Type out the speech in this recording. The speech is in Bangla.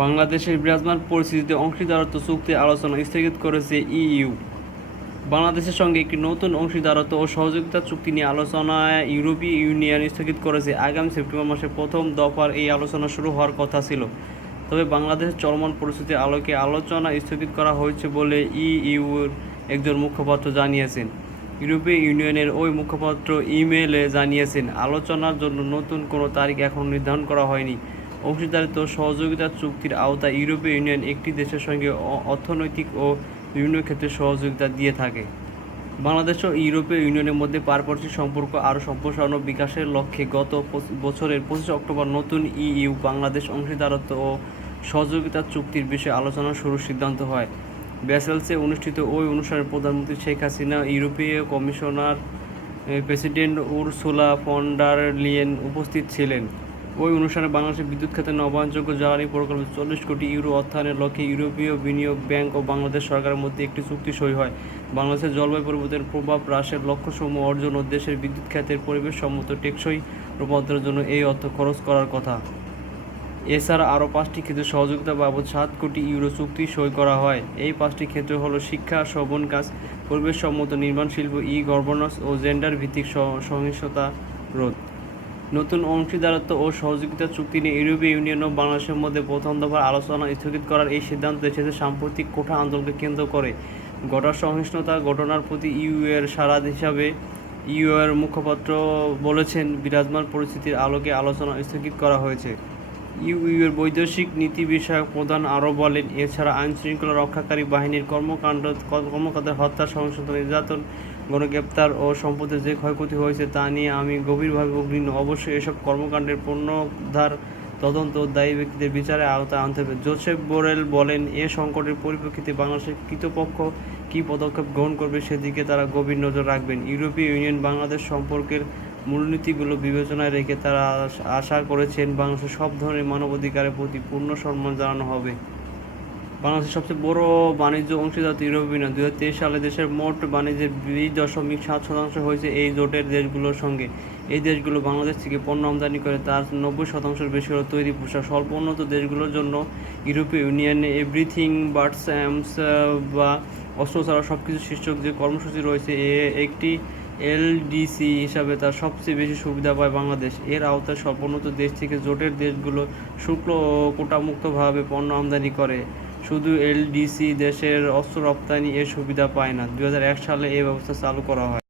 বাংলাদেশের বিরাজমান পরিস্থিতিতে অংশীদারত্ব চুক্তি আলোচনা স্থগিত করেছে ইইউ। বাংলাদেশের সঙ্গে একটি নতুন অংশীদারত্ব ও সহযোগিতা চুক্তি নিয়ে আলোচনায় ইউরোপীয় ইউনিয়ন স্থগিত করেছে। আগামী সেপ্টেম্বর মাসে প্রথম দফার এই আলোচনা শুরু হওয়ার কথা ছিল, তবে বাংলাদেশের চলমান পরিস্থিতির আলোকে আলোচনা স্থগিত করা হয়েছে বলে ইইউর একজন মুখপাত্র জানিয়েছেন। ইউরোপীয় ইউনিয়নের ওই মুখপাত্র ইমেইলে জানিয়েছেন, আলোচনার জন্য নতুন কোনো তারিখ এখনও নির্ধারণ করা হয়নি। অংশীদারিত্ব সহযোগিতা চুক্তির আওতায় ইউরোপীয় ইউনিয়ন একটি দেশের সঙ্গে অর্থনৈতিক ও বিভিন্ন ক্ষেত্রে সহযোগিতা দিয়ে থাকে। বাংলাদেশ ও ইউরোপীয় ইউনিয়নের মধ্যে পারস্পরিক সম্পর্ক আরও সম্প্রসারণ ও বিকাশের লক্ষ্যে গত বছরের 25 অক্টোবর নতুন ইইউ বাংলাদেশ অংশীদারত্ব ও সহযোগিতা চুক্তির বিষয়ে আলোচনা শুরুর সিদ্ধান্ত হয়। ব্রাসেলসে অনুষ্ঠিত ওই অনুষ্ঠানে প্রধানমন্ত্রী শেখ হাসিনা, ইউরোপীয় commissioner president Ursula von der Leyen উপস্থিত ছিলেন। ওই অনুষ্ঠানে বাংলাদেশের বিদ্যুৎ খাতে নবায়নযোগ্য জ্বালানি প্রকল্পে 40 কোটি ইউরো অর্থায়নের লক্ষ্যে ইউরোপীয় বিনিয়োগ ব্যাংক ও বাংলাদেশ সরকারের মধ্যে একটি চুক্তি সই হয়। বাংলাদেশের জলবায়ু পরিবর্তনের প্রভাব হ্রাসের লক্ষ্যসমূহ অর্জন ও দেশের বিদ্যুৎ খাতের পরিবেশসম্মত টেকসই রূপান্তরের জন্য এই অর্থ খরচ করার কথা। এছাড়া আরও 5টি ক্ষেত্রে সহযোগিতা বাবদ 7 কোটি ইউরো চুক্তি সই করা হয়। এই 5টি ক্ষেত্র হলো শিক্ষা, শ্রবণ কাজ, পরিবেশসম্মত নির্মাণ শিল্প, গভর্নেন্স ও জেন্ডার ভিত্তিক সহিংসতা রোধ। নতুন অংশীদারত্ব ও সহযোগিতা চুক্তি নিয়ে ইউরোপীয় ইউনিয়ন ও বাংলাদেশের মধ্যে প্রথম দফার আলোচনা স্থগিত করার এই সিদ্ধান্ত এসেছে সাম্প্রতিক কোঠা আন্দোলনকে কেন্দ্র করে ঘটা সহিংসতা ঘটনার প্রতি ইইউ-এর সাড়া হিসাবে ইইউ-এর মুখপাত্র বলেছেন, বিরাজমান পরিস্থিতির আলোকে আলোচনা স্থগিত করা হয়েছে। ইইউ-এর বৈদেশিক নীতি বিষয়ক প্রধান আরও বলেন, এছাড়া আইনশৃঙ্খলা রক্ষাকারী বাহিনীর কর্মকর্তাদের হত্যা, সহিংসতা, নির্যাতন, গণগ্রেপ্তার ও সম্পদের যে ক্ষয়ক্ষতি হয়েছে তা নিয়ে আমি গভীরভাবে উদ্বিগ্ন। অবশ্যই এসব কর্মকাণ্ডের পুনরুদ্ধার, তদন্ত ও দায়ী ব্যক্তিদের বিচারের আওতায় আনতে হবে। জোসেফ বোরেল বলেন, এ সংকটের পরিপ্রেক্ষিতে বাংলাদেশের কর্তৃপক্ষ কী পদক্ষেপ গ্রহণ করবে সেদিকে তারা গভীর নজর রাখবেন। ইউরোপীয় ইউনিয়ন বাংলাদেশ সম্পর্কের মূলনীতিগুলো বিবেচনায় রেখে তারা আশা করেছেন, বাংলাদেশের সব ধরনের মানবাধিকারের প্রতি পূর্ণ সম্মান জানানো হবে। বাংলাদেশের সবচেয়ে বড় বাণিজ্য অংশীদার ইউরোপীয় ইউনিয়ন। 2023 সালে দেশের মোট বাণিজ্যের 20.7% হয়েছে এই জোটের দেশগুলোর সঙ্গে। এই দেশগুলো বাংলাদেশ থেকে পণ্য আমদানি করে, তার 90% বেশি হলো তৈরি পোশাক। স্বল্প উন্নত দেশগুলোর জন্য ইউরোপীয় ইউনিয়নে এভরিথিং বাট আর্মস বা অস্ত্র ছাড়া সব কিছু শীর্ষক যে কর্মসূচি রয়েছে, একটি এলডিসি হিসাবে তার সবচেয়ে বেশি সুবিধা পায় বাংলাদেশ। এর আওতায় স্বল্পোন্নত দেশ থেকে জোটের দেশগুলো শুল্ক ও কোটামুক্তভাবে পণ্য আমদানি করে। শুধু এলডিসি দেশের অস্ত্র রপ্তানি এর সুবিধা পায় না। 2001 সালে এই ব্যবস্থা চালু করা হয়।